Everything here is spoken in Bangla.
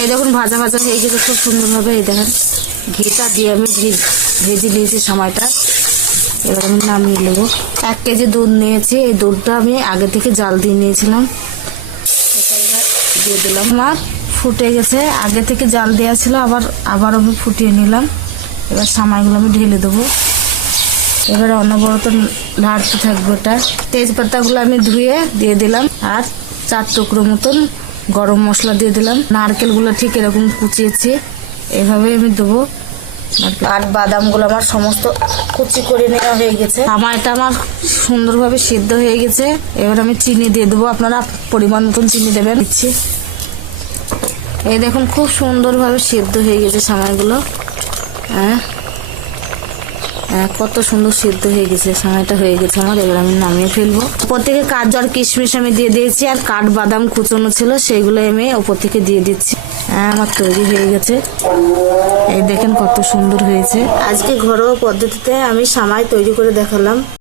এই দেখুন ভাজা ভাজা হয়ে গেছে খুব সুন্দরভাবে। এই দেখেন ঘিটা দিয়ে আমি ভেজে নিয়েছি সময়টা। এবার আমি নামিয়ে নেবো। 1 কেজি দুধ নিয়েছি। এই দুধটা আমি আগে থেকে জাল দিয়ে নিয়েছিলাম, সেটা এবার দিয়ে দিলাম। আমার ফুটে গেছে, আগে থেকে জাল দেওয়া ছিল, আবার আমি ফুটিয়ে নিলাম। এবার সামাইগুলো আমি ঢেলে দেবো। এবারে অনবরত নাড়তে থাকবো। এটা তেজপাতাগুলো আমি ধুয়ে দিয়ে দিলাম, আর 4 টুকরো মতন গরম মশলা দিয়ে দিলাম। নারকেলগুলো ঠিক এরকম কুচিয়েছি, এভাবে আমি দেবো। আর বাদামগুলো আমার সমস্ত কুচি করে নেওয়া হয়ে গেছে। এটা আমার সুন্দরভাবে সিদ্ধ হয়ে গেছে। এবার আমি চিনি দিয়ে দেবো, আপনারা পরিমাণ মতন চিনি দেবেন। দিচ্ছি। এই দেখুন খুব সুন্দরভাবে সিদ্ধ হয়ে গেছে সামাইগুলো। কত সুন্দর সিদ্ধ হয়ে গেছে, সময়টা হয়ে গেছে আমার। এবার আমি নামিয়ে ফেলবো। উপর থেকে কাজু আর কিশমিশ আমি দিয়ে দিয়েছি, আর কাঠবাদাম কুচনো ছিল সেগুলো আমি উপর থেকে দিয়ে দিচ্ছি। আমার তৈরি হয়ে গেছে। এই দেখেন কত সুন্দর হয়েছে। আজকে ঘরোয়া পদ্ধতিতে আমি সামাই তৈরি করে দেখালাম।